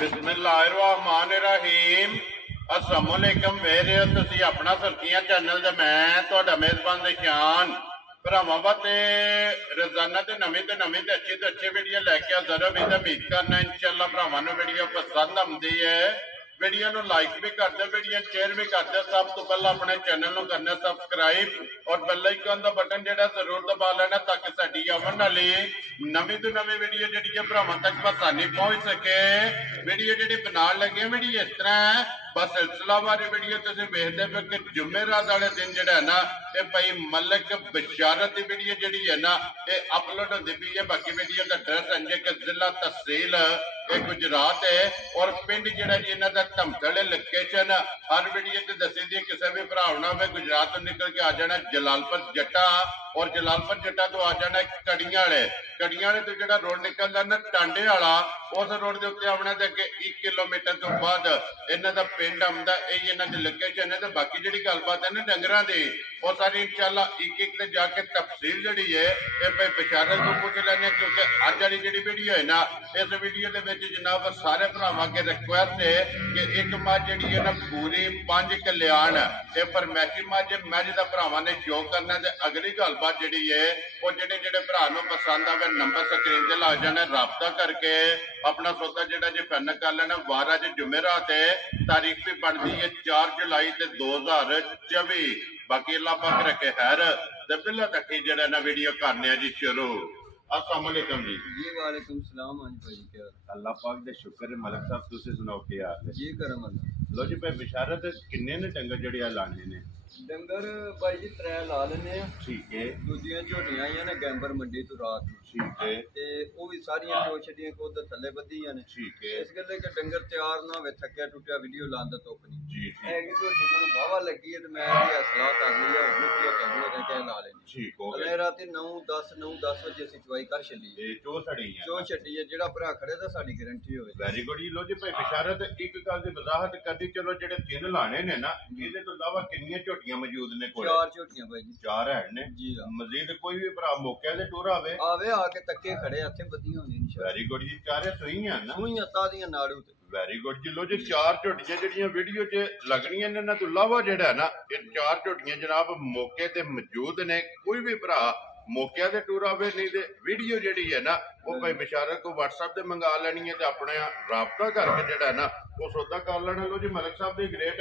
बिस्मिल्लाहिर्रहमानिर्रहीम अस्सलामुअलैकुम वेरे तुसी अपना सरकियां चैनल ते मैं तुहाडा मेजबान दशान भरावां वास्ते रोजाना ते नवीं ते अच्छी वीडियो लैके हाज़र हो। उम्मीद करना इंशाअल्लाह भरावां नूं वीडियो पसंद आउंदी है। वीडियो नूं लाइक भी कर दो, वीडियो शेयर भी कर दो। सब तो पहला अपने चैनल नूं करना सबसक्राइब और बेल आइकन दा बटन जेड़ा जरूर दबा लेना ताकि साडी आवन वाली नवीं तो नवीं वीडियो जेहड़ी भरावां तक आसानी पहुंच सके। वीडियो जेहड़ी बनाण लगे वीडियो इस तरह है, बस सिलसिलावार वीडियो तुसीं वेखदे पे कि जुमेरात वाले दिन जेहड़ा है ना ये भाई मलिक बशारत की वीडियो जेहड़ी है ना ये अपलोड होती पई है। बाकी वीडियो का एड्रैस है कि जिला तहसील गुजरात है और पिंड जेहड़ा जी इन्हां दा धमतड़ लोकेशन हर वीडियो ते दसी दी। किसी भी भरा होना होवे गुजरात तो निकल के आ जाना जलालपुर जट्टा और जलालपुर जट्टा तो आ जाना कड़ियां वाले तो जो रोड निकलता ना टांडे वाला उस रोड के उत्ते आना तो अगे 1 किलोमीटर तो बाद इन्हां दा पिंड आउंदा। यही इन्हां दी लोकेशन है। तो बाकी जिहड़ी गलबात है ना डंगरां दी वो सारी इंशाअल्लाह एक ते जाके तफसील जिहड़ी है ये भाई बशारत को पूछ लैने क्योंकि अज वाली जिहड़ी वीडियो है ना इस वीडियो के जनाब सारे भरावां अगे रिक्वेस्ट है कि एक मझ जिहड़ी है ना पूरी 5 कल्याण ये फरमैशी मझ मैच का भरावां ने शो करना। ते अगली गलबात जिहड़ी है वो जिहड़े भरा नूं पसंद आवे नंबर स्क्रीन ते ला जाना, राबता करके अपना सौदा जिहड़ा जी फाइनल कर लेना। वार अज जुमेरात है, तारीख भी बनती है 4 जुलाई 2024। बाकी अल्लाह पाक रखे खैर ते बिल्ला तक जिहड़ा ना वीडियो करने जी शुरू। अस्सलाम वालेकुम जी। जी वालेकुम सलाम। हाँ जी भाई क्या अल्लाह पाक दे शुक्र है। मलिक साहब तुसीं सुनाओ क्या हाल है? जी करम अल्लाह। लो जी भाई बशारत किन्ने ने डंगर जड़िया लाने ने? डंगर भाई जी 3 ला लेने। ठीक है। दूजियां झोटियां आईयां ने गैंबर मंडी तो रात नूं। ठीक है। ते ओ भी सारियां चो छड़ियां को उधर थल्ले बद्धियां ने। ठीक है। इस गल्ले के डंगर तैयार ना होवे थक्या टुटिया वीडियो लांदा तोप नहीं। जी ऐ कि झोटी मैनूं वावा लगी है ते मैं इहदी सलाह कर ली है हुण की कहंदे रह के ला लेनी। ठीक हो अले गया। राती 9:10 वजे ਅਸੀਂ ਚਵਾਈ कर छड्डी ये चो सड़ी है। चो छड्डी है जेड़ा भरा खड़े दा साडी गारंटी होवे। वेरी गुड जी। लो जी भाई बशारत एक गल दी वजाहत करदी चलो जेडे 3 लाने ने ना इहदे तो इलावा कितनी झोटियां मौजूद ने कोल? 4 झोटियां भाई जी। 4 है ने जी हाँ। मजीद कोई भी भरा मौके दे टूर आवे आके तक्के खड़े हथे बदियां होंदी इंशाअल्लाह। वेरी गुड जी। 4 सही है ना? ਸੂਈਆਂ ਤਾਦੀਆਂ ਨਾੜੂ ਤੇ। वेरी गुड जी। लो जी 4 झोटियां जड़ियां वीडियो च लगनियां ने ना तो इलावा जेड़ा है ना ये 4 झोटियां जनाब मौके ते मौजूद ने। कोई भी भरा मौके दे टूर आवे नहीं ते वीडियो जेड़ी है ना वो भाई बशारत को व्हाट्सएप ते मंगा लेनी है ते अपने राबता करके जेड़ा है ना वो सौदा कर लेना। लो जी मलिक साहब दी ग्रेट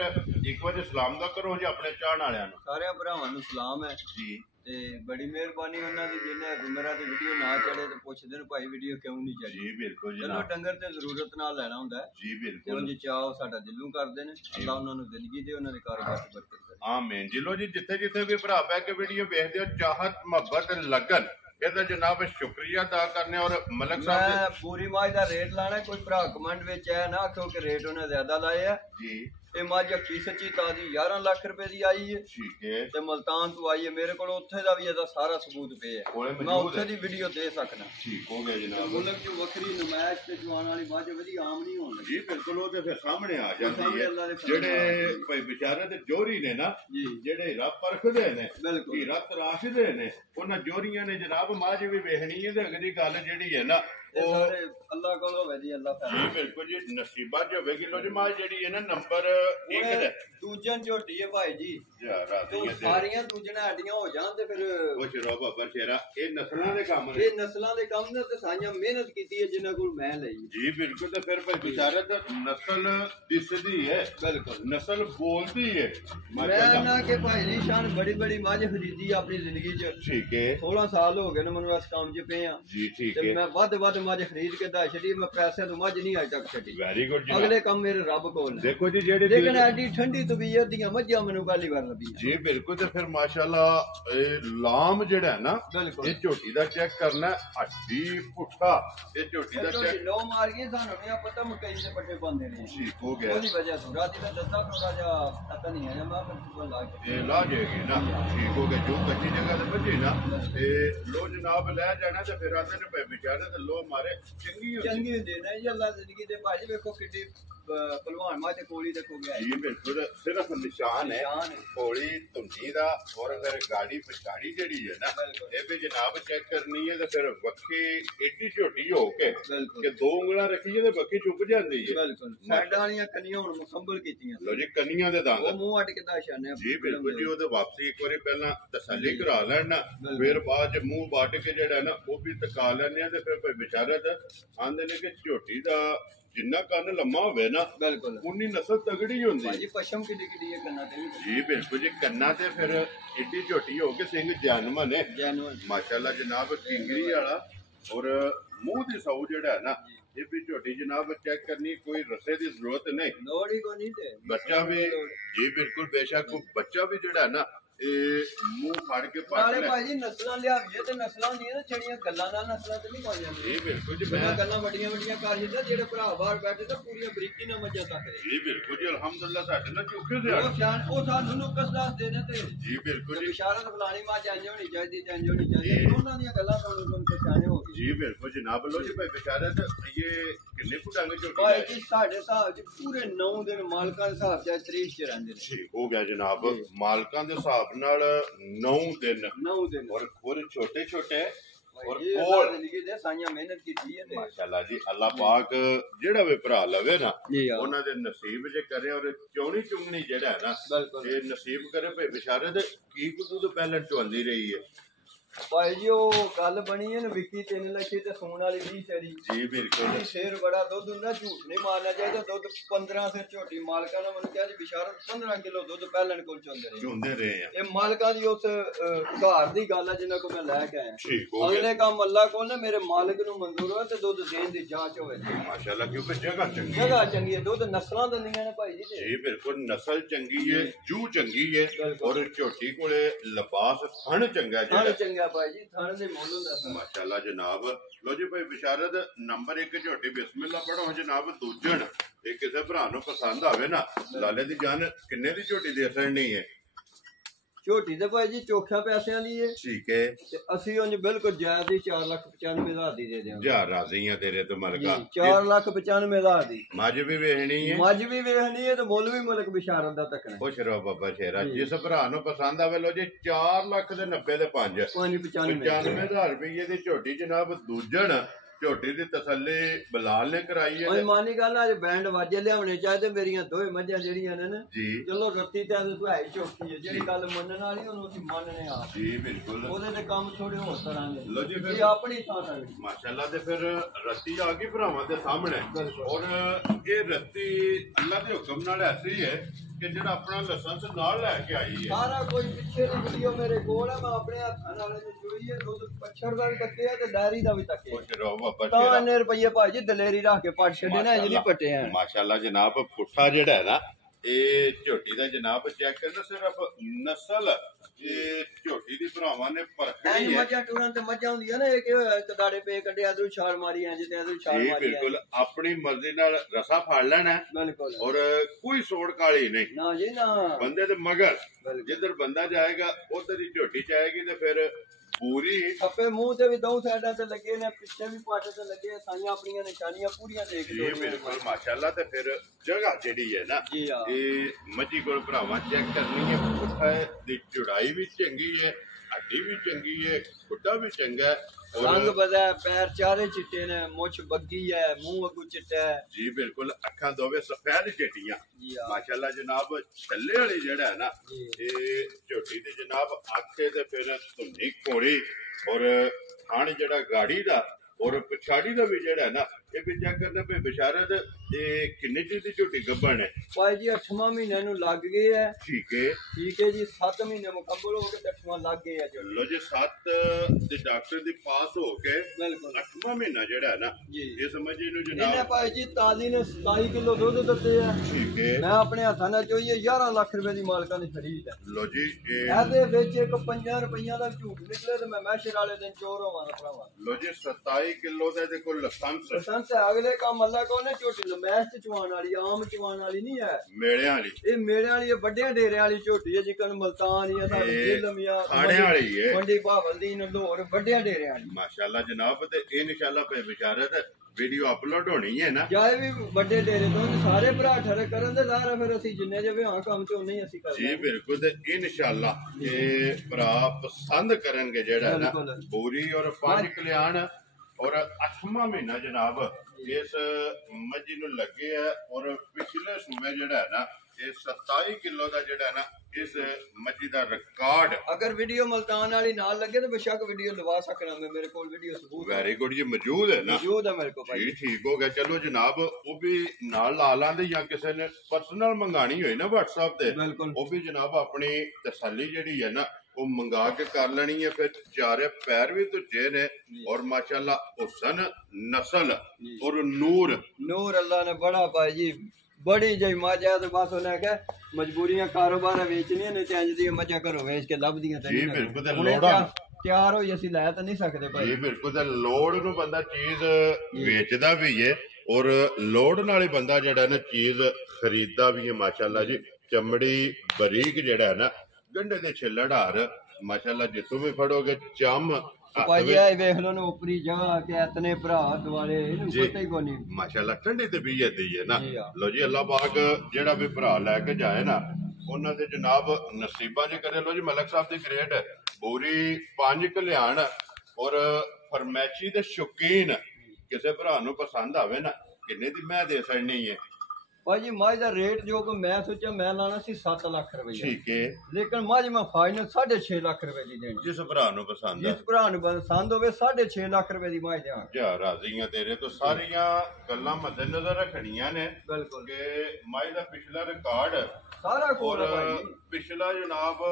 एक बार सलाम दा करो जी अपने चाहण वालियां नूं। ਸਾਰਿਆਂ ਭਰਾਵਾਂ ਨੂੰ ਸਲਾਮ ਹੈ जी ਤੇ ਬੜੀ ਮਿਹਰਬਾਨੀ ਉਹਨਾਂ ਦੀ ਜਿਹਨੇ ਗੁਮਰਾ ਦੀ ਵੀਡੀਓ ਨਾ ਚੜੇ ਤੇ ਪੁੱਛਦੇ ਨੇ ਭਾਈ ਵੀਡੀਓ ਕਿਉਂ ਨਹੀਂ ਚੜੀ। जी बिल्कुल ਚਲੋ जनाब। ਡੰਗਰ ਤੇ ਜ਼ਰੂਰਤ ਨਾਲ ਲੈਣਾ ਹੁੰਦਾ ਹੈ जी ਤੇ बिल्कुल। ਉਹ ਜੀ ਚਾਹ ਸਾਡਾ ਦਿਲੋਂ ਕਰਦੇ ਨੇ। ਅੱਲਾਹ ਉਹਨਾਂ ਨੂੰ ਜ਼ਿੰਦਗੀ ਦੇ ਉਹਨਾਂ ਦੇ ਕਾਰੋਬਾਰ 'ਚ ਬਰਕਤ ਕਰੇ। आमीन जी। लो जी जिथे जिथे भी भरा पै के वीडियो देखते हो चाहत मोहब्बत लगन ਇਹਦਾ ਜਨਾਬ ਸ਼ੁਕਰੀਆ ਅਦਾ ਕਰਨੇ। ਔਰ ਮਲਿਕ ਸਾਹਿਬ ਮੈਂ ਪੂਰੀ ਮਾਝ ਦਾ ਰੇਟ ਲਾਣਾ। ਕੋਈ ਭਰਾ ਕਮੈਂਟ ਵਿੱਚ ਆਇਆ ਨਾ ਆਖੋ ਕਿ ਰੇਟ ਉਹਨੇ ਜ਼ਿਆਦਾ ਲਾਏ ਆ। ਜੀ ਇਹ ਮੱਝ ਅੱਖੀ ਸੱਚੀ ਤਾਦੀ 11 ਲੱਖ ਰੁਪਏ ਦੀ ਆਈ ਹੈ ਠੀਕ ਹੈ ਤੇ ਮਲਤਾਨ ਤੋਂ ਆਈ ਹੈ। ਮੇਰੇ ਕੋਲ ਉੱਥੇ ਦਾ ਵੀ ਇਹਦਾ ਸਾਰਾ ਸਬੂਤ ਪਿਆ ਕੋਲੇ ਹੈ। ਮੈਂ ਮੌਜੂਦ ਉੱਥੇ ਹੈ। ਦੀ ਵੀਡੀਓ ਦੇ ਸਕਦਾ। ਠੀਕ ਹੋ ਗਿਆ ਜਨਾਬ। ਮੁਲਕ ਚ ਵੱਖਰੀ ਨਮਾਇਸ਼ ਤੇ ਜਵਾਨ ਵਾਲੀ ਮੱਝ ਵਧੀਆ ਆਮ ਨਹੀਂ ਹੋਣ ਲੱਗੀ। ਜੀ ਬਿਲਕੁਲ ਉਹ ਤੇ ਫਿਰ ਸਾਹਮਣੇ ਆ ਜਾਂਦੀ ਸਾਹਮਣੇ ਹੈ। ਅੱਲਾ ਦੇ ਫਜ਼ਲ ਜਿਹੜੇ ਨਾਲ। ਭਾਈ ਵਿਚਾਰੇ ਤੇ ਜੋਰੀ ਨੇ ਨਾ ਜੀ ਜਿਹੜੇ ਰੱਬ ਪਰਖਦੇ ਨੇ ਬਿਲਕੁਲ। ਕਿ ਰੱਬ ਤਰਾਸ਼ਦੇ ਨੇ ਉਹਨਾਂ ਜੋਰੀਆਂ ਨੇ ਜਨਾਬ ਮਾਝ ਵੀ ਵੇਖਣੀ ਹੈ ਤੇ ਅਗਲੀ ਗੱਲ ਜਿਹੜੀ ਹੈ ਨਾ ਇਹ ਸਾਰੇ ਅੱਲਾ ਕੋਲ ਹੋਵੇ ਜੀ। ਅੱਲਾ ਜੀ ਫੈਸਲਾ ਬਿਲਕੁਲ ਜੀ ਨਸੀਬਾ ਜੋ ਹੋਵੇਗੀ। ਲੋ ਜੀ ਮਾਝ ਜਿਹੜੀ ਹੈ ਨਾ ਨੰਬਰ 1 ਦੇ ਦੂਜਨ ਝੋਟੀ ਹੈ ਭਾਈ ਜੀ। ਯਾਰ ਤੇ ਰਾਤੀਆਂ ਤੇ ਸਾਰੀਆਂ ਦੂਜਣਾ ਹੱਡੀਆਂ ਹੋ ਜਾਣ ਤੇ ਫਿਰ ਉਹ ਸ਼ਰੋ ਬਾਬਾ ਸ਼ੇਰਾ ਇਹ ਨਸਲਾਂ ਦੇ ਕੰਮ ਨੇ। ਇਹ ਨਸਲਾਂ ਦੇ ਕੰਮ ਨੇ ਤੇ ਸਾਈਆਂ ਮਿਹਨਤ ਕੀਤੀ ਹੈ ਜਿਨ੍ਹਾਂ ਕੋਲ ਮੈਂ ਲਈ। जी बिल्कुल। तो फिर भाई बिचारत नस्ल दिसदी है बिल्कुल नस्ल बोलती है। मैं ना कि भाई जी शान बड़ी बड़ी मझ खरीदी अपनी जिंदगी च। ठीक है 16 साल हो गए ने मैनू इस काम च पे आ। जी ठीक ते है। मैं वध मझ खरीद के दा छड़ी। मैं पैसे तो मझ नहीं अज तक छड़ी। वेरी गुड जी। अगले काम मेरे रब कोल ने। देखो जी जेडी लेकिन एडी ठंडी तबीयत दियां मझां मैनू पहली बार लभी। जी बिल्कुल। तो फिर माशाल्लाह लाम जेड़ा है ना बिल्कुल ये झोटी दा चेक करना है। हड्डी पुठा ये झोटी दा चेक लो मार गई सानू नहीं पता मकई दे पट्टे बंदे ने। ठीक हो गया। ओदी वजह से राती का दस्ता थोड़ा जा पता नहीं है मैं बिल्कुल ला के ये ला जाएगी ना। ठीक हो गया। जो कच्ची जगह ते बचे ना ते लो जनाब ले जाना ते फिर आंदे ने भाई बेचारे ते लो मारे चंगी होंदी। चंगी होंदी ना जी। अल्लाह जिंदगी दे भाई देखो किड्डी ਭਲਵਾਨ ਮਾ ਤੇ ਕੋਲੀ ਦੇਖੋ ਗਿਆ ਜੀ ਬਿਲਕੁਲ ਸਿਰਫ ਨਿਸ਼ਾਨ ਹੈ ਨਿਸ਼ਾਨ ਹੈ। ਕੋਲੀ ਧੁੰਦੀ ਦਾ ਔਰ ਫਿਰ ਗਾੜੀ ਪਛਾੜੀ ਜਿਹੜੀ ਹੈ ਨਾ ਇਹ ਵੀ ਜਨਾਬ ਚੈੱਕ ਕਰਨੀ ਹੈ ਤੇ ਫਿਰ ਵੱਖੀ ਏਡੀ ਝੋਟੀ ਹੋ ਕੇ ਬਿਲਕੁਲ ਕਿ 2 ਉਂਗਲਾਂ ਰੱਖੀਏ ਤੇ ਵੱਖੀ ਚੁੱਕ ਜਾਂਦੀ ਹੈ ਬਿਲਕੁਲ ਸਾਈਡਾਂ ਵਾਲੀਆਂ ਕੰਨੀਆਂ ਹੁਣ ਮੁਕੰਮਲ ਕੀਤੀਆਂ ਲੋ ਜੀ ਕੰਨੀਆਂ ਦੇ ਦੰਦ ਉਹ ਮੂੰਹ ਅੱਟ ਕਿੱਦਾਂ ਛਾਨਿਆ ਜੀ ਬਿਲਕੁਲ ਜੀ ਉਹਦੇ ਵਾਪਸੀ ਇੱਕ ਵਾਰੀ ਪਹਿਲਾਂ ਤਸੱਲੀ ਕਰਾ ਲੈਣ ਨਾ ਫਿਰ ਬਾਅਦ ਚ ਮੂੰਹ ਵੱਟ ਕੇ ਜਿਹੜਾ ਨਾ ਉਹ ਵੀ ਟਕਾ ਲੈਣੇ ਆ ਤੇ ਫਿਰ ਭਾਈ ਬਿਸ਼ਾਰਤ ਆਂਦੇ ਨੇ ਕਿ ਝੋਟੀ ਦਾ ਜਿੰਨਾ ਕੰਨ ਲੰਮਾ ਹੋਵੇ ਨਾ ਬਿਲਕੁਲ ਉਨੀ ਨਸਲ ਤਗੜੀ ਹੁੰਦੀ ਭਾਜੀ ਪਸ਼ਮ ਕਿੱਡੀ ਕਿੱਡੀ ਹੈ ਕੰਨਾਂ ਤੇ ਵੀ ਜੀ ਬਿਲਕੁਲ ਜੀ ਕੰਨਾਂ ਤੇ ਫਿਰ ਏਡੀ ਝੋਟੀ ਹੋ ਕੇ ਸਿੰਘ ਜਨਮ ਨੇ ਜੈਨੂਅਲ ਮਾਸ਼ਾਅੱਲਾ ਜਨਾਬ ਕਿੰਗਰੀ ਵਾਲਾ ਔਰ ਮੂੰਹ ਦੀ ਸੌ ਜਿਹੜਾ ਹੈ ਨਾ ਇਹ ਵੀ ਝੋਟੀ ਜਨਾਬ ਚੈੱਕ ਕਰਨੀ ਕੋਈ ਰਸੇ ਦੀ ਜ਼ਰੂਰਤ ਨਹੀਂ ਲੋੜ ਹੀ ਕੋਈ ਨਹੀਂ ਤੇ ਬੱਚਾ ਵੀ ਜੀ ਬਿਲਕੁਲ ਬੇਸ਼ੱਕ ਕੋਈ ਬੱਚਾ ਵੀ ਜਿਹੜਾ ਹੈ ਨਾ ਇਹ ਮੂੰਹ ਫੜ ਕੇ ਪਾ ਨਾਲੇ ਲੈ ਭਾਜੀ ਨਸਲਾਂ ਲਿਆਵੀਏ ਤੇ ਨਸਲਾਂ ਹੁੰਦੀਆਂ ਨੇ ਛੜੀਆਂ ਗੱਲਾਂ ਨਾਲ ਨਸਲਾਂ ਤੇ ਨਹੀਂ ਪਾਈ ਜਾਂਦੀਆਂ ਜੀ ਬਿਲਕੁਲ ਜੀ ਬਿਨਾਂ ਮੈਂ ਗੱਲਾਂ ਵੱਡੀਆਂ ਵੱਡੀਆਂ ਕਰ ਜਿੱਦਾਂ ਜਿਹੜੇ ਭਰਾ ਬਾਹਰ ਬੈਠੇ ਤਾਂ ਪੂਰੀਆਂ ਬਰੀਕੀ ਨਾਲ ਮੱਝਾਂ ਤੱਕ ਰਹੇ ਜੀ ਬਿਲਕੁਲ ਜੀ ਅਲਹਮਦੁਲਿਲਾ ਸਾਡੇ ਨਾਲ ਚੁੱਕੇ ਦੇ ਉਹ ਸ਼ਾਨ ਉਹ ਸਾਨੂੰ ਨੁਕਸ ਦੱਸਦੇ ਨੇ ਤੇ ਜੀ ਬਿਲਕੁਲ ਜੀ ਇਸ਼ਾਰਾ ਫਲਾਣੀ ਮੱਝ ਇੰਜ ਹੋਣੀ ਚਾਹੀਦੀ ਤੇ ਇੰਜ ਹੋਣੀ ਚਾਹੀਦੀ ਉਹਨਾਂ ਦੀਆਂ ਗੱਲਾਂ ਸੁਣ ਕੇ ਸਿਆਣੇ ਹੋ ਗਏ ਜੀ ਬਿਲਕੁਲ ਜਨਾਬ ਲੋ ਜੀ ਭਾਈ ਬਿਸ਼ਾਰਤ ਇਹ ਕਿੰਨੇ ਕੁ ਡੰਗ ਝੋਟੀ ਭਾਈ ਹੈ ਜੀ ਸਾਡੇ ਹਿਸਾਬ 'ਚ ਪੂਰੇ 9 ਦਿਨ ਮਾਲਕਾਂ ਦੇ ਹਿਸਾਬ 'ਚ ਤਰੀਕ 'ਚ ਰਹਿੰਦੇ ਨੇ ਠੀਕ ਹੋ ਗਿਆ ਜਨਾਬ ਮਾਲਕਾਂ ਦੇ ਹਿਸਾਬ ਨਾਲ 9 ਦਿਨ 9 ਦਿਨ ਔਰ ਖੁਦ ਛੋਟੇ ਛੋਟੇ ਔਰ ਇਹ ਕੋਲ ਅੱਲਾਹ ਦੀ ਦੇ ਸਾਈਆਂ ਮਿਹਨਤ ਕੀਤੀ ਹੈ ਤੇ ਮਾਸ਼ਾਅੱਲਾ ਜੀ ਅੱਲਾਹ ਪਾਕ ਜਿਹੜਾ ਵੀ ਭਰਾ ਲਵੇ ਨਾ ਜੀ ਉਹਨਾਂ ਦੇ ਨਸੀਬ ਜੇ ਕਰੇ ਔਰ ਚੌਣੀ ਚੁੰਗਣੀ ਜਿਹੜਾ ਹੈ ਨਾ ਬਿਲਕੁਲ ਇਹ ਨਸੀਬ ਕਰੇ ਭਈ ਬਿਸ਼ਾਰਤ ਕੀ ਕੁ ਤੋਂ ਪਹਿਲਾਂ ਚੁੰਦੀ ਰਹੀ ਹੈ ਭਾਈ ਜੀ ਉਹ ਗੱਲ ਬਣੀ ਹੈ ਨਾ ਵਿੱਕੀ 3 ਲੱਖੀ ਤੇ ਸੂਣ ਵਾਲੀ 20 ਸ਼ੇਰੀ ਜੀ ਬਿਲਕੁਲ ਸ਼ੇਰ ਬੜਾ ਦੁੱਧ ਹੁੰਦਾ ਝੂਠ ਨਹੀਂ ਮਾਰਨਾ ਚਾਹੀਦਾ ਦੁੱਧ 15 ਸੇ ਝੋਟੀ ਮਾਲਕਾਂ ਨੇ ਮੈਨੂੰ ਕਿਹਾ ਜੀ ਬਿਸ਼ਾਰਤ 15 ਕਿਲੋ ਦੁੱਧ ਪਹਿਲਣ ਕੋਲ ਚੁੰਦੇ ਰਹੇ ਚੁੰਦੇ ਰਹੇ ਆ ਇਹ ਮਾਲਕਾਂ ਦੀ ਉਸ ਘਰ ਦੀ ਗੱਲ ਹੈ ਜਿਹਨਾਂ ਕੋ ਮੈਂ ਲੈ ਕੇ ਆਇਆ ਠੀਕ ਹੋ ਗਿਆ ਅਗਲੇ ਕੰਮ ਅੱਲਾ ਕੋਲ ਨਾ ਮੇਰੇ ਮਾਲਕ ਨੂੰ ਮਨਜ਼ੂਰ ਹੋਵੇ ਤੇ ਦੁੱਧ ਦੇਣ ਦੀ ਜਾਂਚ ਹੋਵੇ ਮਾਸ਼ਾਅੱਲਾ ਕਿਉਂਕਿ ਜਗ੍ਹਾ ਚੰਗੀ ਹੈ ਜਗ੍ਹਾ ਚੰਗੀ ਹੈ ਦੁੱਧ ਨਸਲਾਂ ਦਿੰਦੀਆਂ ਨੇ ਭਾਈ ਜੀ ਤੇ ਜੀ ਬਿਲਕੁਲ ਨਸਲ ਚੰਗੀ ਹੈ ਜੂ ਚੰਗੀ ਹੈ ਔਰ ਝੋਟੀ ਕੋਲੇ ਲਿਬਾਸ ਥਣ ਚੰਗਾ ਥਣ ਜਿਹੜਾ ਚੰਗਾ ਭਾਈ ਜੀ ਥਣ ਦੇ ਮੁੱਲ ਹੁੰਦਾ ਸੀ ਮਾਸ਼ਾਅੱਲਾ ਜਨਾਬ ਲੋ ਜੀ ਭਾਈ ਬਿਸ਼ਾਰਤ ਨੰਬਰ 1 ਝੋਟੀ ਬਿਸਮਿਲ੍ਲਾ ਪੜੋ ਜਨਾਬ ਦੂਜਣ ਇਹ ਕਿਸੇ ਭਰਾ ਨੂੰ ਪਸੰਦ ਆਵੇ ਨਾ ਲਾਲੇ ਦੀ ਜਾਨ ਕਿੰਨੇ ਦੀ ਝੋਟੀ ਦੇ ਅਸਰ ਨਹੀਂ ਹੈ ਝੋਟੀ ਤੇ ਭਾਈ ਜੀ ਚੋਖਾ ਪੈਸਿਆਂ ਦੀ ਹੈ ਠੀਕ ਹੈ ਤੇ ਅਸੀਂ ਉਂਝ ਬਿਲਕੁਲ ਜਾਇਜ਼ ਦੀ 4,95,000 ਦੀ ਦੇ ਦਿਆਂਗੇ ਜਾ ਰਾਜ਼ੀ ਆ ਤੇਰੇ ਤੋਂ ਮਲਕਾ 4,95,000 ਦੀ ਮੱਝ ਵੀ ਵੇਖਣੀ ਹੈ ਮੱਝ ਵੀ ਵੇਖਣੀ ਹੈ ਤੇ ਮੁੱਲ ਵੀ ਮੁਲਕ ਬਿਸ਼ਾਰਤ ਦਾ ਤੱਕਣਾ ਖੁਸ਼ ਰਹੋ ਬਾਬਾ ਸ਼ੇਰਾ ਜਿਸ ਭਰਾ ਨੂੰ ਪਸੰਦ ਆਵੇ ਲੋ ਜੀ 4 ਲੱਖ ਦੇ 90 ਦੇ 5 595 95000 ਰੁਪਏ ਦੀ ਝੋਟੀ ਜਨਾਬ ਦੂਜਣ ਝੋਟੀ ਦੀ ਤਸੱਲੀ ਬਲਾਲ ਨੇ ਕਰਾਈ ਹੈ ਓਏ ਮਾਨੀ ਗੱਲ ਅੱਜ ਬੈਂਡ ਵਾਜੇ ਲਿਆਉਣੇ ਚਾਹੀਦੇ ਮੇਰੀਆਂ ਦੋਵੇਂ ਮੱਝਾਂ ਜਿਹੜੀਆਂ ਨੇ ਨਾ ਜੀ ਚਲੋ ਰੱਤੀ ਤੇ ਤੂੰ ਹੈ ਚੋਖੀ ਹੈ ਜਿਹੜੀ ਗੱਲ ਮੰਨਣ ਵਾਲੀ ਉਹਨੂੰ ਅਸੀਂ ਮੰਨਣੇ ਆ ਜੀ ਬਿਲਕੁਲ ਉਹਦੇ ਤੇ ਕੰਮ ਥੋੜੇ ਹੋਰ ਤਰ੍ਹਾਂ ਦੇ ਲੋ ਜੀ ਫਿਰ ਇਹ ਆਪਣੀ ਥਾਂ ਤੇ ਮਾਸ਼ਾਅੱਲਾ ਤੇ ਫਿਰ ਰੱਤੀ ਆ ਗਈ ਭਰਾਵਾਂ ਦੇ ਸਾਹਮਣੇ ਔਰ ਇਹ ਰੱਤੀ ਅੱਲਾ ਦੇ ਹੁਕਮ ਨਾਲ ਐਸੀ ਹੈ ਕਿ ਜਿਹੜਾ ਆਪਣਾ ਲਾਇਸੈਂਸ ਨਾਲ ਲੈ ਕੇ ਆਈ ਹੈ ਸਾਰਾ ਕੋਈ ਪਿੱਛੇ ਦੀ ਵੀਡੀਓ ਮੇਰੇ ਕੋਲ ਹੈ ਮੈਂ ਆਪਣੇ ਹੱਥਾਂ ਨਾਲ ਇਹਨੂੰ ਚੋਈ ਹੈ ਦੁੱਧ ਪੱਛੜ ਦਾ ਵੀ ਤੱਕਿਆ ਤੇ ਡੈਰੀ ਦਾ ਵੀ ਤੱਕਿਆ ਖੁਸ਼ ਰਹੋ ਬਾਬਾ ਤਾਂ ਸ਼ੇਰਾ ਇੰਨੇ ਰੁਪਏ ਭਾਜੀ ਦਲੇਰੀ ਰੱਖ ਕੇ ਪੱਟ ਛੱਡੇ ਨਾ ਜਿਹੜੀ ਪੱਟੇ ਆ ਮਾਸ਼ਾਅੱਲਾ ਜਨਾਬ ਪੁੱਠਾ ਜਿਹੜਾ ਹੈ ਨਾ ਇਹ ਝੋਟੀ ਦਾ ਜਨਾਬ ਚੈੱਕ ਕਰਨਾ ਸਿਰਫ ਨਸਲ ਇਹ ਝੋਟੀ ਦੀ ਭਰਾਵਾਂ ਨੇ ਪਰਖਣੀ ਹੈ ਮੱਝਾਂ ਟੂਰਾਂ ਤੇ ਮੱਝਾਂ ਹੁੰਦੀਆਂ ਨੇ ਇਹ ਕਿ ਹੋਇਆ ਕਦਾੜੇ ਪੇ ਕੱਢਿਆ ਇਧਰੋਂ ਛਾਲ ਮਾਰੀ ਇੰਜ ਤੇ ਇਧਰੋਂ ਛਾਲ ਜੀ ਮਾਰੀ ਬਿਲਕੁਲ ਆਪਣੀ ਮਰਜ਼ੀ ਨਾਲ ਰਸਾ ਫੜ ਲੈਣਾ ਹੈ ਬਿਲਕੁਲ ਔਰ ਕੋਈ ਸੋੜ ਕਾਲੀ ਨਹੀਂ ਨਾ ਜੀ ਨਾ ਬੰਦੇ ਦੇ ਮਗਰ ਜਿੱਧਰ ਬੰਦਾ ਜਾਏਗਾ ਉਧਰ ਹੀ ਝੋਟੀ ਜਾਏਗੀ ਤੇ ਫਿਰ ਪੂਰੀ ਖੱਪੇ ਮੂੰਹ ਤੇ ਵੀ ਦੋ ਸਾਈਡਾਂ ਤੇ ਲੱਗੇ ਨੇ ਪਿੱਛੇ ਵੀ ਪਾਟੇ ਤੇ ਲੱਗੇ ਸਾਈਆਂ ਆਪਣੀਆਂ ਨਿਸ਼ਾਨੀਆਂ ਪੂਰੀਆਂ ਦੇਖ ਇਹ ਬਿਲਕੁਲ ਮਾਸ਼ਾਅੱਲਾ ਤੇ ਫਿਰ ਜਗ੍ਹਾ ਜਿਹੜੀ ਹੈ ਨਾ ਜੀ ਆ ਇਹ ਮੱਝੀ ਕੋਲ ਭਰਾਵਾਂ ਚੈੱਕ ਕਰਨੀ ਹੈ ਪੁੱਠਾ ਦੀ ਚੁੜਾਈ ਵੀ ਚੰਗੀ ਹੈ ਹੱਡੀ ਵੀ ਚੰਗੀ ਹੈ ਖੁੱਡਾ ਵੀ ਚੰਗਾ ਹੈ ਰੰਗ ਬਦਾ ਪੈਰ ਚਾਰੇ ਚਿੱਟੇ ਨੇ ਮੁੱਛ ਬੱਗੀ ਹੈ ਮੂੰਹ ਅਗੂ ਚਿੱਟਾ ਹੈ ਜੀ ਬਿਲਕੁਲ ਅੱਖਾਂ ਦੋਵੇਂ ਸਫੈਦ ਚਿੱਟੀਆਂ ਜੀ ਆ ਮਾਸ਼ਾਅੱਲਾ ਜਨਾਬ ਛੱਲੇ ਵਾਲੀ ਜਿਹੜਾ ਹੈ ਨਾ ਇਹ ਝੋਟੀ ਦੀ ਜਨਾਬ ਆਖੇ ਤੇ ਫਿਰ ਧੁੰਨੀ ਕੋੜੀ ਔਰ ਖਾਣ ਜਿਹੜਾ ਗਾੜੀ ਦਾ ਔਰ ਪਛਾੜੀ ਦਾ ਵੀ ਜਿਹੜਾ ਨਾ ਇਹ ਵੀ ਚੈੱਕ ਕਰਨਾ ਪਏ ਬਿਸ਼ਾਰਤ ਇਹ ਕਿੰਨੇ ਚਿਰ ਦੀ ਝੋਟੀ ਗੱਭਣ ਹੈ ਭਾਈ ਜੀ 8ਵਾਂ ਮਹੀਨੇ ਨੂੰ ਲੱਗ ਗਏ ਹੈ ਠੀਕ ਹੈ ਜੀ 7 ਮਹੀਨੇ ਮੁਕੰਮਲ ਹੋ ਗਏ ਤੇ 8ਵਾਂ ਲੱਗ ਗਏ ਆ ਲੋ ਜੀ 7 ਦੇ ਡਾਕਟਰ ਦੀ ਪਾਸ ਹੋ ਕੇ ਬਿਲਕੁਲ 8ਵਾਂ ਮਹੀਨਾ ਜਿਹੜਾ ਹੈ ਨਾ ਜੀ ਇਹ ਸਮਝੀ ਨੂੰ ਇਹਨੇ ਜਨਾਬ ਭਾਈ ਜੀ ਤਾਜ਼ੀ ਨੇ 27 ਕਿਲੋ ਦੁੱਧ ਦਿੱਤੇ ਆ ਠੀਕ ਹੈ ਮੈਂ ਆਪਣੇ ਹੱਥਾਂ ਨਾਲ ਚੋਈਏ 11 ਲੱਖ ਰੁਪਏ ਦੀ ਮਾਲਕਾਂ ਦੀ ਖਰੀਦ ਹੈ ਲੋ ਜੀ ਇਹਦੇ ਵਿੱਚ ਇੱਕ 5 ਰੁਪਈਆ ਦਾ ਝੂਠ ਨਿਕਲੇ ਤੇ ਮੈਂ ਮੈਸ਼ਰ ਵਾਲੇ ਦਿਨ ਚੋਰ ਹੋਵਾਂ ਭਰਾਵਾ ਲੋ ਜੀ 27 ਕਿਲੋ ਦਾ ਇਹਦੇ ਕੋਲ ਲਾਇਸੈਂਸ ਮਿਹਨਤ ਹੈ ਅਗਲੇ ਕੰਮ ਅੱਲਾ ਕੋਲ ਝੋਟੀ ਲਮੈਸ਼ ਚ ਚਵਾਉਣ ਵਾਲੀ ਆਮ ਚਵਾਉਣ ਵਾਲੀ ਨਹੀਂ ਹੈ ਮੇੜਿਆਂ ਵਾਲੀ ਇਹ ਮੇੜਿਆਂ ਵਾਲੀ ਵੱਡਿਆਂ ਡੇਰਿਆਂ ਵਾਲੀ ਝੋਟੀ ਹੈ ਜਿਕਨ ਮਲਤਾਨ ਜਾਂ ਸਾਡੇ ਜ਼ਿਲ੍ਹਾ ਖਾੜਿਆਂ ਵਾਲੀ ਹੈ ਮੰਡੀ ਭਾਵਲਦੀਨ ਲਾਹੌਰ ਵੱਡਿਆਂ ਡੇਰਿਆਂ ਵਾਲੀ ਮਾਸ਼ਾਅੱਲਾ ਜਨਾਬ ਤੇ ਇਹ ਇਨਸ਼ਾਅੱਲਾ ਪੇ ਬਿਸ਼ਾਰਤ ਵੀਡੀਓ ਅਪਲੋਡ ਹੋਣੀ ਹੈ ਨਾ ਜਾਏ ਵੀ ਵੱਡੇ ਡੇਰੇ ਤੋਂ ਸਾਰੇ ਭਰਾ ਠਰੇ ਕਰਨ ਦੇ ਜ਼ਾਹਰ ਫਿਰ ਅਸੀਂ ਜਿੰਨੇ ਜਿਵੇਂ ਹਾਂ ਕੰਮ ਚ ਉਨੇ ਹੀ ਅਸੀਂ ਕਰਦੇ ਜੀ ਬਿਲਕੁਲ ਤੇ ਇਨਸ਼ਾਅੱਲਾ ਇਹ ਭਰਾ ਪਸੰਦ ਕਰਨਗੇ ਜਿਹੜਾ ਨਾ ਪੂਰੀ ਔਰ 5 ਕਲਿਆਣ ਔਰ 8ਵਾਂ ਮਹੀਨਾ ਜਨਾਬ ਇਸ ਮੱਝੀ ਨੂੰ ਲੱਗੇ ਆ ਔਰ ਪਿਛਲੇ ਸੂਬੇ ਜਿਹੜਾ ਹੈ ਨਾ ਇਹ 27 ਕਿਲੋ ਦਾ ਜਿਹੜਾ ਨਾ ਇਸ ਮੱਝੀ ਦਾ ਰਿਕਾਰਡ ਅਗਰ ਵੀਡੀਓ ਮਲਤਾਨ ਵਾਲੀ ਨਾਲ ਲੱਗੇ ਤਾਂ ਬੇਸ਼ੱਕ ਵੀਡੀਓ ਲਵਾ ਸਕਣਾ ਮੈਂ ਮੇਰੇ ਕੋਲ ਵੀਡੀਓ ਸਬੂਤ ਵੈਰੀ ਗੁੱਡ ਜੀ ਮੌਜੂਦ ਹੈ ਨਾ ਮੌਜੂਦ ਹੈ ਮੇਰੇ ਕੋਲ ਭਾਈ ਜੀ ਠੀਕ ਹੋ ਗਿਆ ਚਲੋ ਜਨਾਬ ਉਹ ਵੀ ਨਾਲ ਲਾ ਲਾਂਦੇ ਜਾਂ ਕਿਸੇ ਨੇ ਪਰਸਨਲ ਮੰਗਾਣੀ ਹੋਈ ਨਾ WhatsApp ਤੇ ਉਹ ਵੀ ਜਨਾਬ ਆਪਣੀ ਤਸੱਲੀ ਜਿਹੜੀ ਹੈ ਨਾ ਉਹ ਮੰਗਾ ਕੇ ਕਰ ਲੈਣੀ ਹੈ ਫਿਰ ਚਾਰੇ ਪੈਰ ਵੀ ਧੁੱਜੇ ਨੇ ਔਰ ਮਾਸ਼ਾਅੱਲਾ ਹੁਸਨ ਨਸਲ ਔਰ ਨੂਰ ਅੱਲਾ ਨੇ ਬੜਾ ਭਾਈ ਜੀ ਬੜੀ ਜਈ ਮਾਜਾ ਤੇ ਬਸ ਉਹਨੇ ਕਿਹਾ ਮਜਬੂਰੀਆਂ ਕਾਰੋਬਾਰ ਵੇਚਣੀਆਂ ਨੇ ਤੇ ਇੰਜ ਦੀਆਂ ਮੱਝਾਂ ਘਰੋਂ ਵੇਚ ਕੇ ਲੱਭਦੀਆਂ ਤੇ ਜੀ ਬਿਲਕੁਲ ਤੇ ਲੋੜਾਂ ਤਿਆਰ ਹੋਈ ਅਸੀਂ ਲੈ ਤਾਂ ਨਹੀਂ ਸਕਦੇ ਭਾਈ ਜੀ ਬਿਲਕੁਲ ਤੇ ਲੋੜ ਨੂੰ ਬੰਦਾ ਚੀਜ਼ ਵੇਚਦਾ ਵੀ ਏ ਔਰ ਲੋੜ ਨਾਲ ਹੀ ਬੰਦਾ ਜਿਹੜਾ ਨਾ ਚੀਜ਼ ਖਰੀਦਦਾ ਵੀ ਹੈ ਮਾਸ਼ਾਅੱਲਾ ਜੀ ਚਮੜੀ ਬਰੀਕ ਜਿਹੜਾ ਹੈ ਨਾ ਗੰਢੇ ਦੇ ਛਿੱਲੜ ਹਾਰ ਮਾਸ਼ਾਅੱਲਾ ਜਿੱਥੋਂ ਵੀ ਫੜੋਗੇ ਚਮ ਭਾਈ ਇਹ ਵੇਖ ਲੋ ਨਾ ਉਪਰੀ ਜਗ੍ਹਾ ਕਿ ਇਤਨੇ ਭਰਾ ਦੁਆਲੇ ਇਹਨੂੰ ਪਤਾ ਹੀ ਕੋਈ ਨਹੀਂ ਮਾਸ਼ਾਅੱਲਾ ਠੰਡੀ ਤੇ ਵੀ ਏਦਾਂ ਹੀ ਹੈ ਨਾ ਲੋ ਜੀ ਅੱਲਾਹ ਪਾਕ ਜਿਹੜਾ ਵੀ ਭਰਾ ਲੈ ਕੇ ਜਾਏ ਨਾ ਉਹਨਾਂ ਦੇ ਜਨਾਬ ਨਸੀਬਾਂ ਚ ਕਰੇ ਲੋ ਜੀ ਮਲਕ ਸਾਹਿਬ ਦੀ ਗ੍ਰੇਟ ਪੂਰੀ 5 ਕਲਿਆਣ ਔਰ ਫਰਮੈਸ਼ੀ ਦੇ ਸ਼ੌਕੀਨ ਕਿਸੇ ਭਰਾ ਨੂੰ ਪਸੰਦ ਆਵੇ ਨਾ ਕਿੰਨੇ ਦੀ ਮੈਂ ਦੇ ਸਕਣੀ ਹੈ ਭਾਈ ਜੀ ਮੱਝ ਦਾ ਰੇਟ ਜੋ ਕਿ ਮੈਂ ਸੋਚਿਆ ਮੈਂ ਲਾਣਾ ਸੀ 7 ਲੱਖ ਰੁਪਏ ਠੀਕ ਹੈ ਲੇਕਿਨ ਮੱਝ ਮੈਂ ਫਾਈਨਲ 6.5 ਲੱਖ ਰੁਪਏ ਦੀ ਦੇਣੀ ਜਿਸ ਭਰਾ ਨੂੰ ਪਸੰਦ ਜਿਸ ਭਰਾ ਨੂੰ ਪਸੰਦ ਹੋਵੇ 6.5 ਲੱਖ ਰੁਪਏ ਦੀ ਮੱਝ ਦੇਵਾਂ ਜਾ ਰਾਜ਼ੀਆਂ ਤੇਰੇ ਤੋਂ ਸਾਰੀਆਂ ਗੱਲਾਂ ਮੱਦੇ ਨਜ਼ਰ ਰੱਖਣੀਆਂ ਨੇ ਬਿਲਕੁਲ ਕਿ ਮੱਝ ਦਾ ਪਿਛਲਾ ਰਿਕਾਰਡ ਸਾਰਾ ਔਰ ਪਿਛਲਾ ਜਨਾਬ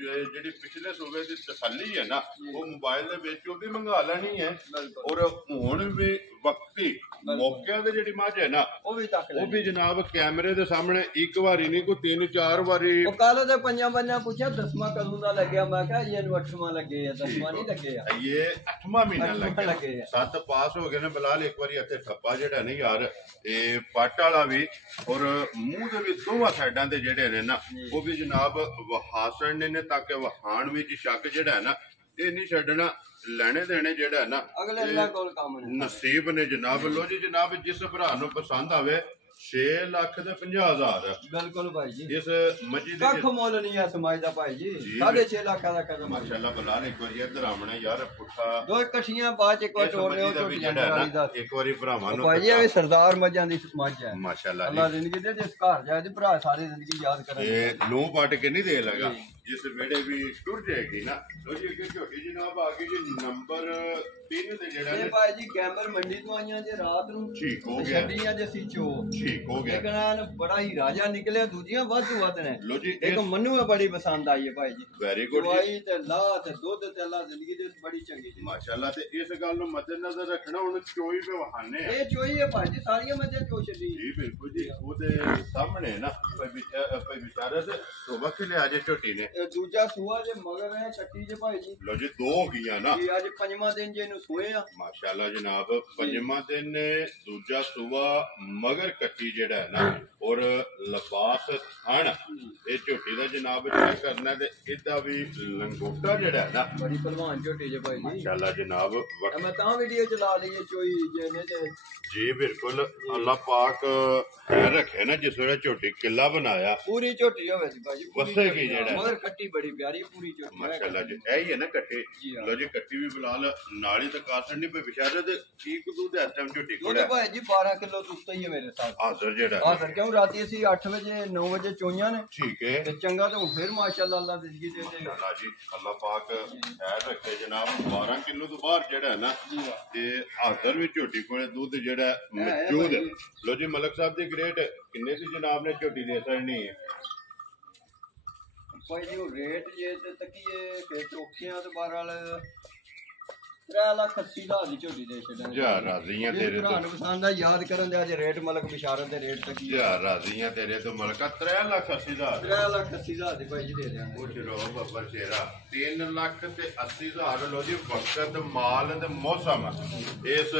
ਜਿਹੜੀ ਪਿਛਲੇ ਸੂਬੇ ਦੀ ਤਸੱਲੀ ਹੈ ਨਾ ਉਹ ਮੋਬਾਈਲ ਦੇ ਵਿੱਚ ਉਹ ਵੀ ਮੰਗਾ ਲੈਣੀ ਹੈ ਔਰ ਹੁਣ ਵੀ ਵਕਤੀ ਮੌਕਿਆਂ ਦੇ ਜਿਹੜੀ ਮੱਝ ਹੈ ਨਾ ਉਹ ਵੀ ਤੱਕ ਉਹ ਵੀ ਜਨਾਬ ਕੈਮਰੇ ਦੇ ਸਾਹਮਣੇ ਇੱਕ ਵਾਰੀ ਨਹੀਂ ਕੋਈ 3-4 ਵਾਰੀ ਉਹ ਕੱਲ ਦੇ ਪੰਜਾਂ ਪੁੱਛਿਆ 10ਵਾਂ ਕਦੋਂ ਦਾ ਲੱਗਿਆ ਮੈਂ ਕਿਹਾ ਇਹ ਨੂੰ 8ਵਾਂ ਲੱਗੇ ਆ 10ਵਾਂ ਨਹੀਂ ਲੱਗੇ ਆ ਇਹ 8ਵਾਂ ਮਹੀਨਾ ਲੱਗਿਆ 7 ਪਾਸ ਹੋ ਗਏ ਨੇ ਬਲਾਲ ਇੱਕ ਵਾਰੀ ਇੱਥੇ ਠੱਪਾ ਜਿਹੜਾ ਨਹੀਂ ਯਾਰ ਇਹ ਪੱਟ ਵਾਲਾ ਵੀ ਔਰ ਮੂੰਹ ਦੇ ਵੀ ਦੋਵਾਂ ਸਾਈਡਾਂ ਦੇ ਜਿਹੜੇ ਨੇ ਨਾ ਉਹ ਵੀ ਜਨਾਬ ਵਹਾਸਣ ਨੇ ਤਾਂ ਕਿ ਵਹਾਣ ਵਿੱਚ ਸ਼ੱਕ ਜਿਹੜਾ ਹੈ ਨਾ ਇਹ ਨਹੀਂ ਛੱਡਣਾ ਲੈਣੇ ਦੇਣੇ ਜਿਹੜਾ ਨਾ ਅਗਲੇ ਅੱਲਾ ਕੋਲ ਕੰਮ ਨੇ ਨਸੀਬ ਨੇ ਜਨਾਬ ਲੋ ਜੀ ਜਨਾਬ ਜਿਸ ਭਰਾ ਨੂੰ ਪਸੰਦ ਆਵੇ 6,50,000 ਬਿਲਕੁਲ ਭਾਈ ਜੀ ਇਸ ਮੱਝੀ ਦੇ ਕੱਖ ਮੁੱਲ ਨਹੀਂ ਹੈ ਸਮਾਜ ਦਾ ਭਾਈ ਜੀ 6.5 ਲੱਖ ਦਾ ਕਦਮ ਮਾਸ਼ਾਅੱਲਾ ਬਲਾਲ ਇੱਕ ਵਾਰੀ ਇੱਧਰ ਆਉਣਾ ਯਾਰ ਪੁੱਠਾ ਦੋ ਇਕੱਠੀਆਂ ਬਾਅਦ ਚ ਇੱਕ ਵਾਰ ਟੋਰ ਲਿਓ ਝੋਟੀਆਂ ਵਾਲੀ ਦਾ ਇੱਕ ਵਾਰੀ ਭਰਾਵਾਂ ਨੂੰ ਭਾਈ ਜੀ ਇਹ ਸਰਦਾਰ ਮੱਝਾਂ ਦੀ ਮੱਝ ਹੈ ਮਾਸ਼ਾਅੱਲਾ ਅੱਲਾ ਜ਼ਿੰਦਗੀ ਦੇ ਜਿਸ ਘਰ ਜਾਏ ਤੇ ਭਰਾ ਸਾਰੀ ਜ਼ਿੰਦਗੀ ਯਾਦ ਕਰਨ ਇਹ ਲੋ ਪੱਟ ਕੇ ਨਹੀਂ ਦੇ ਲਗਾ ਜਿਸ ਵੇੜੇ ਵੀ ਟੁਰ ਜਾਏਗੀ ਨਾ ਲੋ ਜੀ ਅੱਗੇ ਝੋਟੀ ਜਨਾਬ ਆ ਗਈ ਜੀ ਨੰਬਰ 3 ਤੇ ਜਿਹੜਾ ਇਹ ਭਾਈ ਜੀ ਗੈਂਬਰ ਮੰਡੀ ਤੋਂ ਆਈਆਂ ਜੇ ਰਾਤ ਨੂੰ ਠੀਕ ਹੋ ਗਿਆ ਛੱਡੀਆਂ ਜੇ ਸੀ ਚੋ ਠੀਕ ਹੋ ਗਿਆ ਲੇਕਿਨ ਬੜਾ ਹੀ ਰਾਜਾ ਨਿਕਲਿਆ ਦੂਜੀਆਂ ਵੱਧ ਨੇ ਲੋ ਜੀ ਇੱਕ ਮੈਨੂੰ ਇਹ ਬੜੀ ਪਸੰਦ ਆਈ ਹੈ ਭਾਈ ਜੀ ਵੈਰੀ ਗੁੱਡ ਦਵਾਈ ਤੇ ਲਾਹ ਤੇ ਦੁੱਧ ਤੇ ਅੱਲਾ ਜ਼ਿੰਦਗੀ ਦੇ ਬੜੀ ਚੰਗੀ ਜੀ ਮਾਸ਼ਾਅੱਲਾ ਤੇ ਇਸ ਗੱਲ ਨੂੰ ਮੱਦੇਨਜ਼ਰ ਰੱਖਣਾ ਹੁਣ ਚੋਈ ਤੇ ਵਹਾਨੇ ਇਹ ਚੋਈ ਹੈ ਭਾਈ ਜੀ ਸਾਰੀਆਂ ਮੱਝਾਂ ਚੋ ਛੱਡੀ ਜੀ ਬਿਲਕੁਲ ਜੀ ਉਹਦੇ ਸਾਹਮਣੇ ਨਾ ਕੋਈ ਵਿਚਾਰਤ ਤੋਂ ਵਕਤ ਲਿਆ ਜੇ ਝੋਟੀ ਨੇ ਦੂਜਾ ਸੂਆ ਜੇ ਮਗਰ ਹੈ ਕੱਟੀ ਜੇ ਭਾਈ ਜੀ ਲੋ ਜੀ 2 ਹੋ ਗਈਆਂ ਨਾ ਜੀ ਅੱਜ 5ਵਾਂ ਦਿਨ ਜੇ ਇਹਨੂੰ ਸੋਏ ਆ ਮਾਸ਼ਾਅੱਲਾ ਜਨਾਬ 5ਵਾਂ ਦਿਨ ਦੂਜਾ ਸੂਆ ਮਗਰ ਕੱਟੀ ਜਿਹੜਾ ਹੈ ਨਾ ਔਰ ਲਬਾਸ ਥਣ ਇਹ ਝੋਟੀ ਦਾ ਜਨਾਬ ਚੈੱਕ ਕਰਨਾ ਤੇ ਇਹਦਾ ਵੀ ਲੰਗੋਟਾ ਜਿਹੜਾ ਹੈ ਨਾ ਬੜੀ ਪਹਿਲਵਾਨ ਝੋਟੀ ਜੇ ਭਾਈ ਜੀ ਮਾਸ਼ਾਅੱਲਾ ਜਨਾਬ ਮੈਂ ਤਾਂ ਵੀਡੀਓ ਚਲਾ ਲਈ ਚੋਈ ਜੇ ਨੇ ਤੇ ਜੀ ਬਿਲਕੁਲ ਅੱਲਾਹ ਪਾਕ ਰੱਖੇ ਨਾ ਜਿਸ ਵੇਲੇ ਝੋਟੀ ਕਿੱਲਾ ਬਣਾਇਆ ਪੂਰੀ ਝੋਟੀ ਹੋਵੇ ਜੀ ਭਾਜੀ ਵਸੇਗੀ ਜਿਹੜਾ ਮਗਰ ਕੱਟੀ ਬੜੀ ਪਿਆਰੀ ਪੂਰੀ ਝੋਟੀ ਮਾਸ਼ਾਅੱਲਾ ਜੀ ਇਹ ਹੀ ਹੈ ਨਾ ਕੱਟੀ ਲੋ ਜੀ ਕੱਟੀ ਵੀ ਬਲਾਲ ਨਾਲ ਹੀ ਤਾਂ ਕਾਸਣ ਨਹੀਂ ਪਈ ਵਿਚਾਰੇ ਤੇ ਕੀ ਕੁ ਦੇ ਇਸ ਟਾਈਮ ਝੋਟੀ ਕੋਲ ਭਾਈ ਜੀ 12 ਕਿਲੋ ਦੁੱਧ ਹੀ ਹੈ ਮੇਰੇ ਸਾਥ ਹਾਜ਼ਰ ਜਿਹੜਾ ਹਾਜ਼ਰ ਕਿਉਂ ਰਾਤੀ ਅਸੀਂ 8 ਵਜੇ 9 ਵਜੇ ਚੋਈਆਂ ਨੇ ਠੀਕ ਹੈ ਤੇ ਚੰਗਾ ਤੇ ਫਿਰ ਮਾਸ਼ਾਅੱਲਾ ਅੱਲਾ ਜ਼ਿੰਦਗੀ ਦੇ ਦੇ ਅੱਲਾ ਜੀ ਅੱਲਾ ਪਾਕ ਖੈਰ ਰੱਖੇ ਜਨਾਬ 12 ਕਿਲੋ ਤੋਂ ਬਾਹਰ ਜਿਹੜਾ ਨਾ ਤੇ ਹਾਜ਼ਰ ਵੀ ਝੋਟੀ ਕੋਲੇ ਦੁੱਧ ਜਿਹੜਾ ਮੌਜੂਦ ਲੋ ਜੀ ਮਲਕ ਸਾਹਿਬ ਦੀ ਗ੍ਰੇਟ ਕਿੰਨੇ ਦੀ ਜਨਾਬ ਨੇ ਝੋਟੀ ਦੇ ਸਕਣੀ ਹੈ ਭਾਈ ਜੀ ਉਹ ਰੇਟ ਜੇ ਤੇ ਤਕੀਏ ਕਿ ਚੋਖੀਆਂ ਤੇ ਬਾਹਰ ਵਾਲੇ 3,80,000 ਦੀ ਝੋਟੀ ਦੇ ਛੱਡਾਂਗੇ। ਜਾ ਰਾਜ਼ੀਆਂ ਤੇਰੇ ਭਰਾ ਤੋਂ, ਨੂੰ ਪਸੰਦ ਆ ਯਾਦ ਕਰਨ ਦੇ ਅੱਜ ਰੇਟ ਮਲਕ ਬਿਸ਼ਾਰਤ ਦੇ ਰੇਟ ਤੱਕ ਹੀ ਜਾ ਰਾਜ਼ੀਆਂ ਤੇਰੇ ਤੋਂ ਮਲਕਾ 3,80,000। 3,80,000 ਦੀ ਭਾਈ ਜੀ ਦੇ ਦਿਆਂਗੇ। ਪੁੱਛ ਲੋ ਬੱਬਰ ਸ਼ੇਰਾ 3,80,000। ਲੋ ਜੀ ਵਕਤ ਮਾਲ ਤੇ ਮੌਸਮ ਇਸ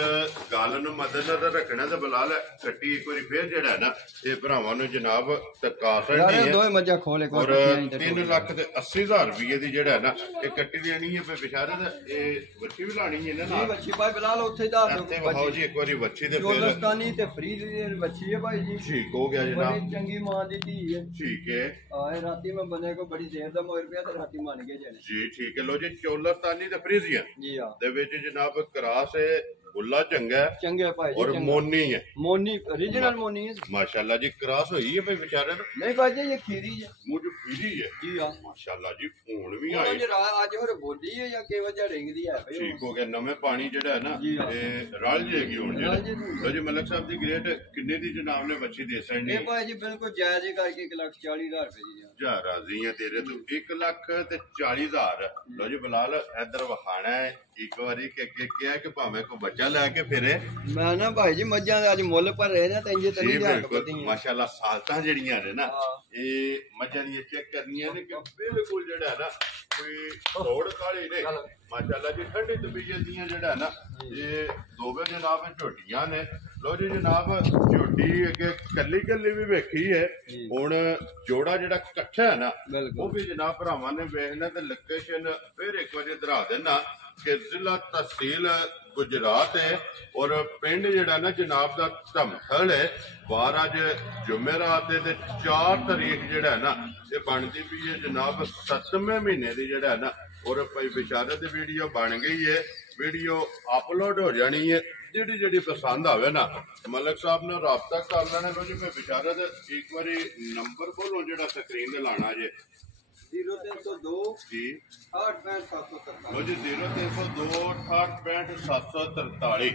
ਗੱਲ ਨੂੰ ਮੱਦੇਨਜ਼ਰ ਰੱਖਣਾ ਤੇ ਬਲਾਲ ਕੱਟੀ ਇੱਕ ਵਾਰੀ ਫੇਰ ਜਿਹੜਾ ਨਾ ਇਹ ਭਰਾਵਾਂ ਨੂੰ ਜਨਾਬ ਤਕਾ ਯਾਰ ਸਕਦੀ ਇਹ ਹੈ। ਦੋਵੇਂ ਮੱਝਾਂ ਖੋਲੇ ਕੋਈ ਔਰ 3,80,000 ਰੁਪਏ ਦੀ ਜਿਹੜਾ ਨਾ ਇਹ ਕੱਟੀ ਦੇਣੀ ਹੈ ਬਿਸ਼ਾਰਤ। ਇਹ ਵੱਛੀ ਵੀ ਲਾਣੀ ਹੈ ਨਾ ਜੀ ਨਾਲ। ਬੱਚੀ ਭਾਈ ਬਲਾਲ ਉੱਥੇ ਦਾ ਇੱਥੇ ਵਿਖਾਓ ਜੀ ਇੱਕ ਵਾਰੀ ਵੱਛੀ ਤੇ ਫਿਰ ਜੋਲਸਤਾਨੀ ਤੇ ਫਰੀ ਦੀ ਬੱਚੀ ਹੈ ਭਾਈ ਜੀ। ਠੀਕ ਹੋ ਗਿਆ ਜਨਾਬ। ਬੜੀ ਚੰਗੀ ਮਾਂ ਦੀ ਧੀ ਹੈ। ਠੀਕ ਹੈ ਆਏ ਰਾਤੀ ਮੈਂ ਬੰਦੇ ਕੋ ਬੜੀ ਦੇਰ ਦਾ ਮੋਰ ਪਿਆ ਤੇ ਰਾਤੀ ਮੰਨ ਗਏ ਜਣੇ ਜੀ। ਠੀਕ ਹੈ। ਲੋ ਜੀ ਚੋਲਸਤਾਨੀ ਤੇ ਫਰੀਜ਼ੀਆ ਜੀ ਆ ਦੇ ਵਿੱਚ ਜਨਾਬ ਕਰਾਸ ਹੈ, ਬੁੱਲਾ ਚੰਗਾ ਹੈ ਚੰਗੇ ਭਾਈ ਜੀ ਔਰ ਚੰਗਾ। ਮੋਨੀ ਹੈ ਮੋਨੀ ओरिजिनल मोनी है। माशाल्लाह जी। क्रॉस हुई है भाई बेचारे ने नहीं भाई जी ये खीरी है मुझे फिरी है जी हाँ। माशाल्लाह जी। हूं भी आज आई आज और बोली है या के वजह रिंगदी है भाई ठीक हो गया। नवे पानी जेड़ा है ना जी हाँ। ये रल जाएगी हुन जेड़ा। रल जाएगी। लो जी मलक साहब दी ग्रेट किन्ने दी जनाब ने बच्ची दे सकनी ये भाई जी बिल्कुल जायज ही करके 1,40,000 रुपए जी जा राजी है तेरे तो 1,40,000। लो जी बिलाल इधर वखाना है एक बारी के क्या कि भावे को बच्चा लेके फिरे। मैं ना भाई जी मज्जां दे आज मुੱਲ पर रहे ना ते इंजे जी तनी ध्यान बिल्कुल पती है माशाल्लाह सालतां जेड़ियां ने ना हाँ। ये मज्जां दी चेक करनियां ने कि बिल्कुल जेड़ा है ना कोई थोड़ काली नहीं माशाल्लाह जी। ठंडी तबीयत दियां जेड़ा है ना ये दोवे जनाब झोटियां ने। लो जी जनाब झोटी अगे कल्ली कल्ली भी वेखी है हुन जोड़ा जेड़ा कट्ठा है ना वो भी जनाब भरावां ने वेखना ते लोकेशन फिर एक बार दरा देना कि जिला तहसील गुजरात है और पिंड जेड़ा ना जनाब दा धमथल है। वार अज जुमेरात ते 4 तारीख जेड़ा है ना ये बनती भी है जनाब 7वें महीने दी जेड़ा है ना। और भाई बिशारत वीडियो बन गई है। वीडियो अपलोड हो जानी है। जेड़ी जेड़ी पसंद आवे ना मलक साहब ने राबता कर लेना। लो जी मैं बिशारत एक बारी नंबर बोलो जेड़ा स्क्रीन ते लाना जे 0302 जी 6865 लो जी 0302 6865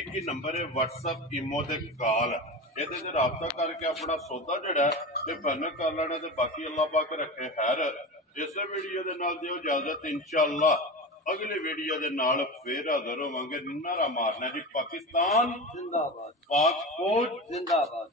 एक ही नंबर है व्हाट्सएप इमो ते कॉल ਇਹਦੇ ਤੇ ਰਾਬਤਾ ਕਰਕੇ ਆਪਣਾ ਸੌਦਾ ਜਿਹੜਾ ਤੇ ਫਾਈਨਲ ਕਰ ਲੈਣਾ ਤੇ ਬਾਕੀ ਅੱਲਾਹ ਪਾਕ ਰੱਖੇ ਖੈਰ। ਇਸੇ ਵੀਡੀਓ ਦੇ ਨਾਲ ਦਿਓ ਇਜਾਜ਼ਤ ਇਨਸ਼ਾਅੱਲਾ ਅਗਲੇ ਵੀਡੀਓ ਦੇ ਨਾਲ ਫੇਰ ਹਾਜ਼ਰ ਹੋਵਾਂਗੇ। ਨਾਰਾ ਮਾਰਨਾ ਜੀ ਪਾਕਿਸਤਾਨ जिंदाबाद पाक फौज जिंदाबाद।